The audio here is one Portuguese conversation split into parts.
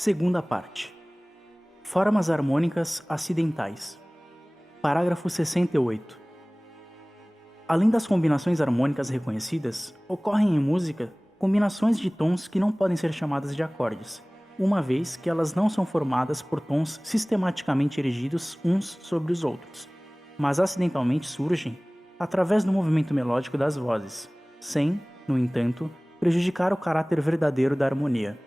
Segunda parte. Formas harmônicas acidentais. Parágrafo 68. Além das combinações harmônicas reconhecidas, ocorrem em música combinações de tons que não podem ser chamadas de acordes, uma vez que elas não são formadas por tons sistematicamente erigidos uns sobre os outros, mas acidentalmente surgem através do movimento melódico das vozes, sem, no entanto, prejudicar o caráter verdadeiro da harmonia.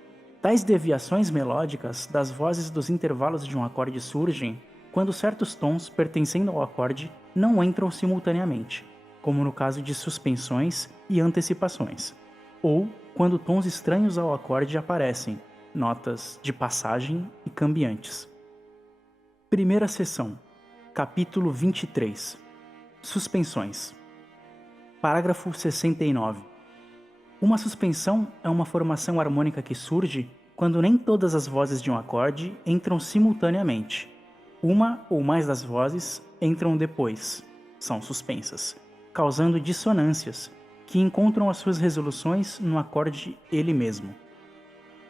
Tais deviações melódicas das vozes dos intervalos de um acorde surgem quando certos tons pertencendo ao acorde não entram simultaneamente, como no caso de suspensões e antecipações, ou quando tons estranhos ao acorde aparecem, notas de passagem e cambiantes. Primeira seção. Capítulo 23. Suspensões. Parágrafo 69. Uma suspensão é uma formação harmônica que surge quando nem todas as vozes de um acorde entram simultaneamente. Uma ou mais das vozes entram depois, são suspensas, causando dissonâncias, que encontram as suas resoluções no acorde ele mesmo.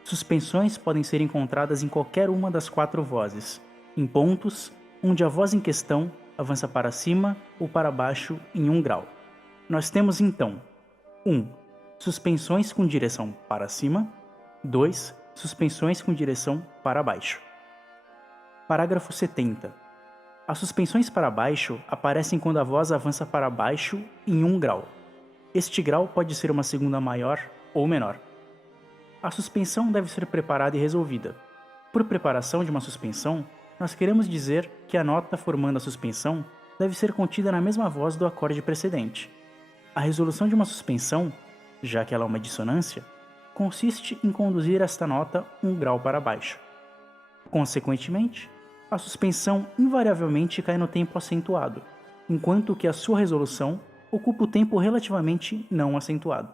Suspensões podem ser encontradas em qualquer uma das quatro vozes, em pontos onde a voz em questão avança para cima ou para baixo em 1 grau. Nós temos então 1. Suspensões com direção para cima. 2. Suspensões com direção para baixo. Parágrafo 70. As suspensões para baixo aparecem quando a voz avança para baixo em 1 grau. Este grau pode ser uma segunda maior ou menor. A suspensão deve ser preparada e resolvida. Por preparação de uma suspensão, nós queremos dizer que a nota formando a suspensão deve ser contida na mesma voz do acorde precedente. A resolução de uma suspensão, já que ela é uma dissonância, consiste em conduzir esta nota 1 grau para baixo. Consequentemente, a suspensão invariavelmente cai no tempo acentuado, enquanto que a sua resolução ocupa o tempo relativamente não acentuado.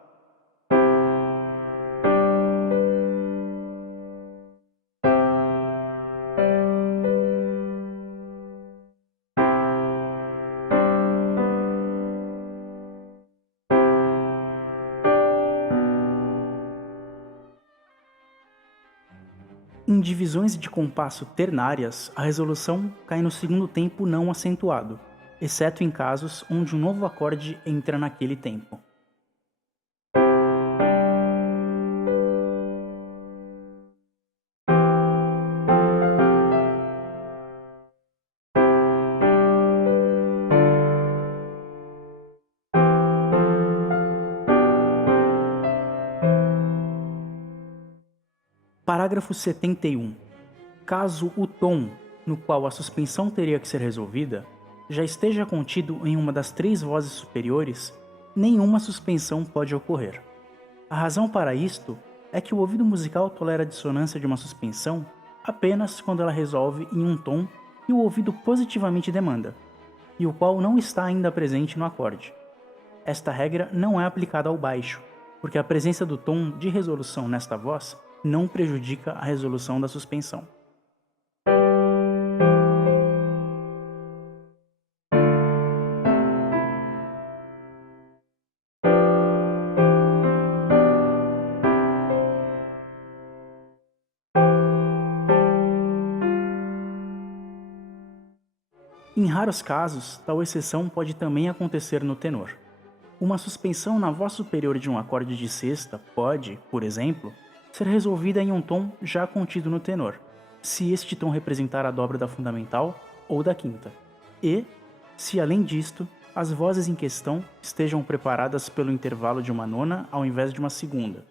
Em divisões de compasso ternárias, a resolução cai no segundo tempo não acentuado, exceto em casos onde um novo acorde entra naquele tempo. Parágrafo 71. Caso o tom no qual a suspensão teria que ser resolvida já esteja contido em uma das 3 vozes superiores, nenhuma suspensão pode ocorrer. A razão para isto é que o ouvido musical tolera a dissonância de uma suspensão apenas quando ela resolve em um tom que o ouvido positivamente demanda, e o qual não está ainda presente no acorde. Esta regra não é aplicada ao baixo, porque a presença do tom de resolução nesta voz não prejudica a resolução da suspensão. Em raros casos, tal exceção pode também acontecer no tenor. Uma suspensão na voz superior de um acorde de sexta pode, por exemplo, ser resolvida em um tom já contido no tenor, se este tom representar a dobra da fundamental ou da quinta, e, se além disto, as vozes em questão estejam preparadas pelo intervalo de uma nona ao invés de uma segunda.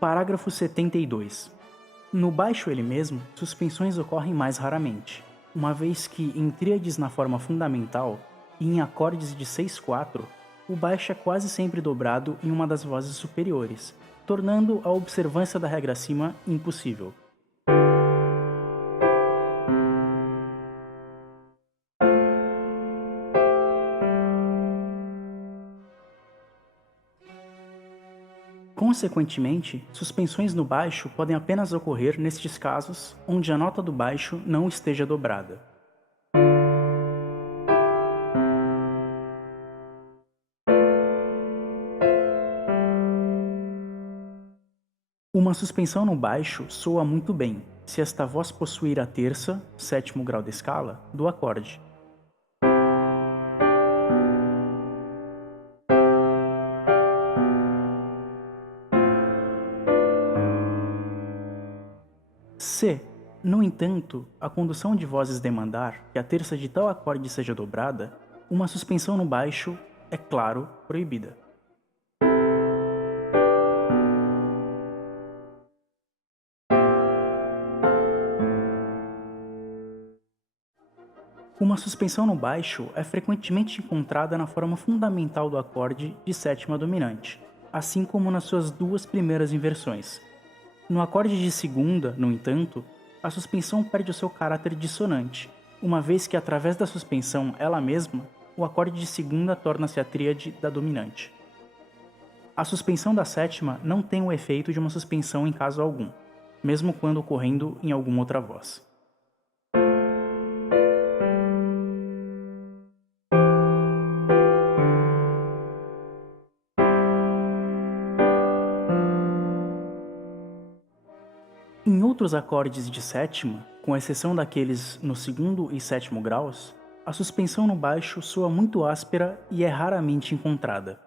Parágrafo 72. No baixo ele mesmo, suspensões ocorrem mais raramente, uma vez que em tríades na forma fundamental e em acordes de 6/4, o baixo é quase sempre dobrado em uma das vozes superiores, tornando a observância da regra acima impossível. Consequentemente, suspensões no baixo podem apenas ocorrer nestes casos onde a nota do baixo não esteja dobrada. Uma suspensão no baixo soa muito bem se esta voz possuir a terça, sétimo grau da escala, do acorde. Se, no entanto, a condução de vozes demandar que a terça de tal acorde seja dobrada, uma suspensão no baixo é, claro, proibida. Uma suspensão no baixo é frequentemente encontrada na forma fundamental do acorde de sétima dominante, assim como nas suas duas primeiras inversões. No acorde de segunda, no entanto, a suspensão perde o seu caráter dissonante, uma vez que através da suspensão ela mesma, o acorde de segunda torna-se a tríade da dominante. A suspensão da sétima não tem o efeito de uma suspensão em caso algum, mesmo quando ocorrendo em alguma outra voz. Em outros acordes de sétima, com exceção daqueles no segundo e sétimo graus, a suspensão no baixo soa muito áspera e é raramente encontrada.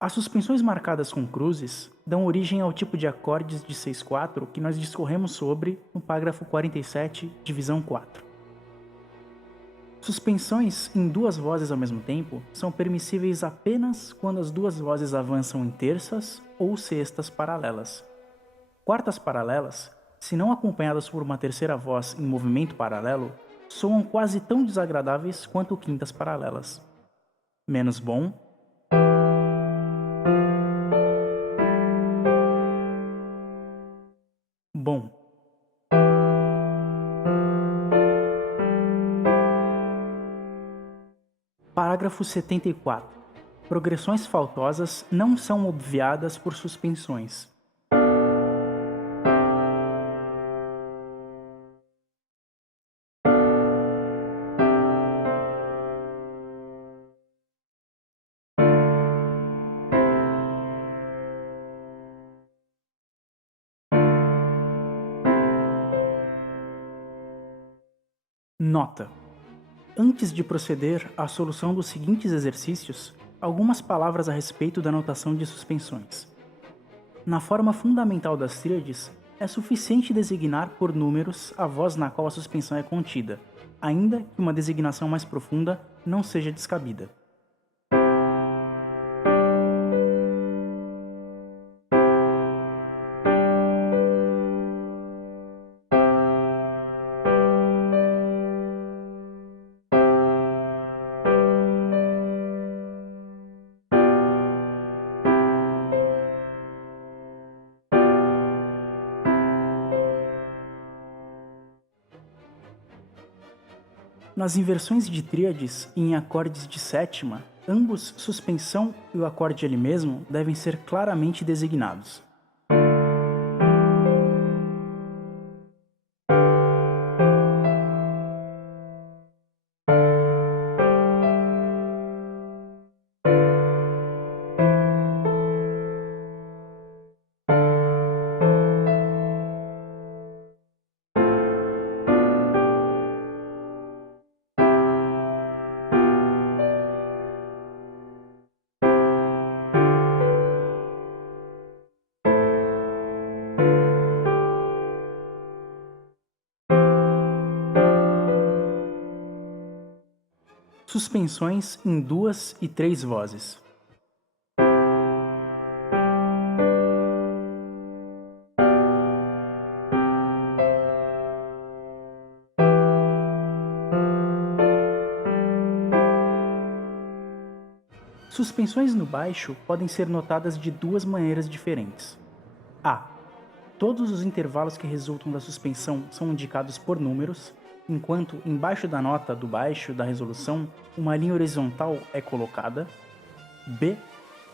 As suspensões marcadas com cruzes dão origem ao tipo de acordes de 6/4 que nós discorremos sobre no parágrafo 47, divisão 4. Suspensões em duas vozes ao mesmo tempo são permissíveis apenas quando as duas vozes avançam em terças ou sextas paralelas. Quartas paralelas, se não acompanhadas por uma terceira voz em movimento paralelo, soam quase tão desagradáveis quanto quintas paralelas. Menos bom. Bom. Parágrafo 74. Progressões faltosas não são obviadas por suspensões. Nota: antes de proceder à solução dos seguintes exercícios, algumas palavras a respeito da notação de suspensões. Na forma fundamental das tríades, é suficiente designar por números a voz na qual a suspensão é contida, ainda que uma designação mais profunda não seja descabida. Nas inversões de tríades e em acordes de sétima, ambos suspensão e o acorde ele mesmo devem ser claramente designados. Suspensões em duas e três vozes. Suspensões no baixo podem ser notadas de duas maneiras diferentes. A. Todos os intervalos que resultam da suspensão são indicados por números, enquanto embaixo da nota do baixo da resolução uma linha horizontal é colocada. B.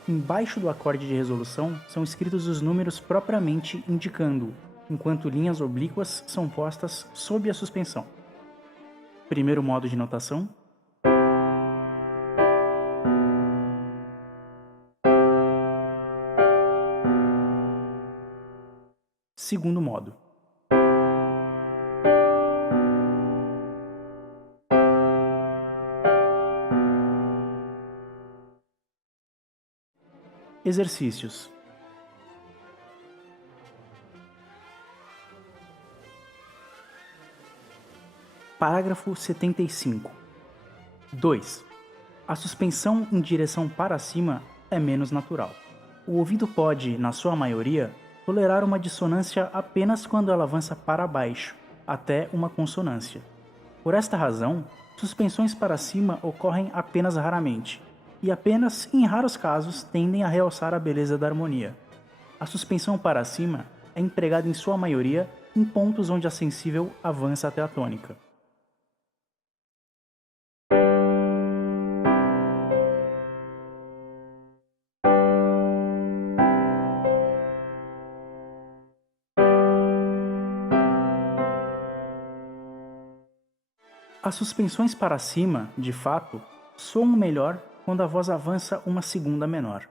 Embaixo do acorde de resolução são escritos os números propriamente indicando, enquanto linhas oblíquas são postas sob a suspensão. Primeiro modo de notação. Segundo modo. Exercícios. Parágrafo 75. 2. A suspensão em direção para cima é menos natural. O ouvido pode, na sua maioria, tolerar uma dissonância apenas quando ela avança para baixo, até uma consonância. Por esta razão, suspensões para cima ocorrem apenas raramente, e apenas em raros casos tendem a realçar a beleza da harmonia. A suspensão para cima é empregada em sua maioria em pontos onde a sensível avança até a tônica. As suspensões para cima, de fato, soam melhor quando a voz avança uma segunda menor.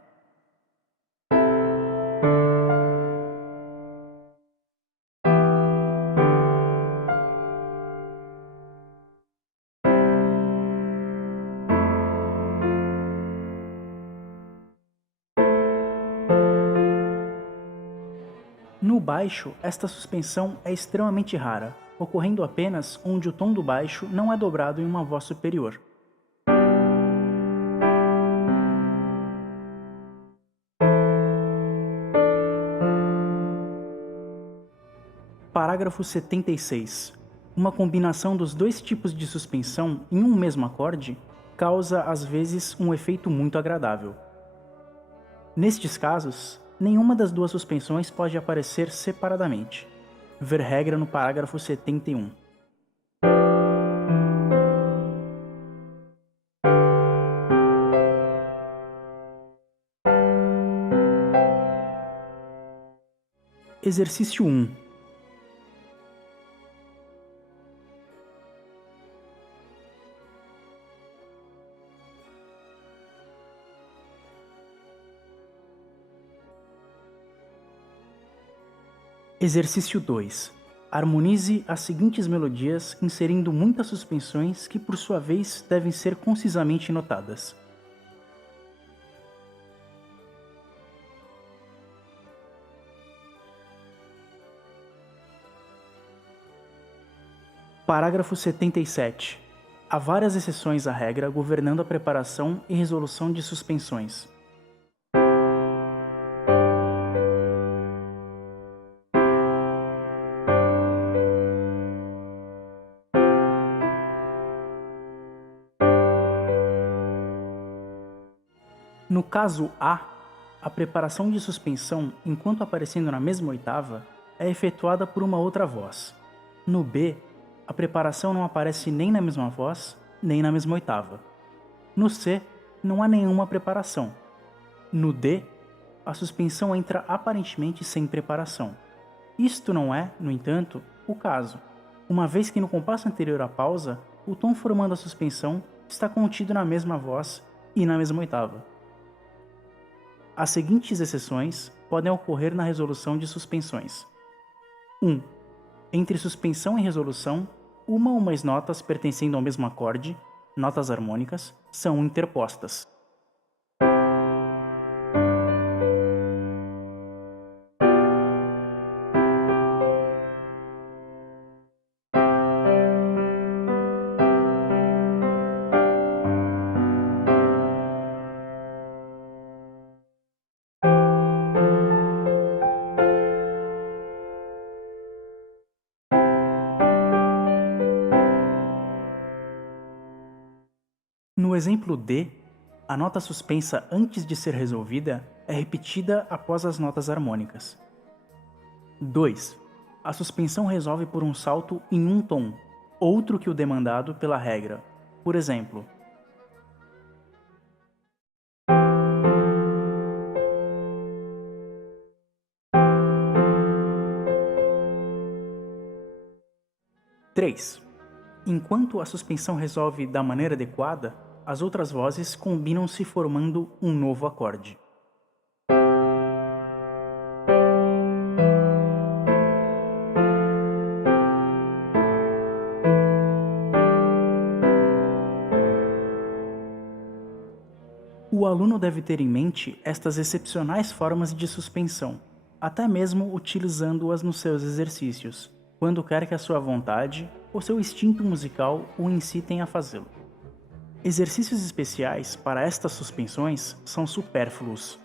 No baixo, esta suspensão é extremamente rara, ocorrendo apenas onde o tom do baixo não é dobrado em uma voz superior. Parágrafo 76. Uma combinação dos dois tipos de suspensão em um mesmo acorde causa, às vezes, um efeito muito agradável. Nestes casos, nenhuma das duas suspensões pode aparecer separadamente. Ver regra no parágrafo 71. Exercício 1. Exercício 2. Harmonize as seguintes melodias inserindo muitas suspensões que, por sua vez, devem ser concisamente notadas. Parágrafo 77. Há várias exceções à regra governando a preparação e resolução de suspensões. No caso a preparação de suspensão, enquanto aparecendo na mesma oitava, é efetuada por uma outra voz. No B, a preparação não aparece nem na mesma voz, nem na mesma oitava. No C, não há nenhuma preparação. No D, a suspensão entra aparentemente sem preparação. Isto não é, no entanto, o caso, uma vez que no compasso anterior à pausa, o tom formando a suspensão está contido na mesma voz e na mesma oitava. As seguintes exceções podem ocorrer na resolução de suspensões. 1. Entre suspensão e resolução, uma ou mais notas pertencendo ao mesmo acorde, notas harmônicas, são interpostas. No exemplo D, a nota suspensa antes de ser resolvida é repetida após as notas harmônicas. 2. A suspensão resolve por um salto em um tom, outro que o demandado pela regra. Por exemplo, três. Enquanto a suspensão resolve da maneira adequada, as outras vozes combinam-se formando um novo acorde. O aluno deve ter em mente estas excepcionais formas de suspensão, até mesmo utilizando-as nos seus exercícios, quando quer que a sua vontade ou seu instinto musical o incitem a fazê-lo. Exercícios especiais para estas suspensões são supérfluos,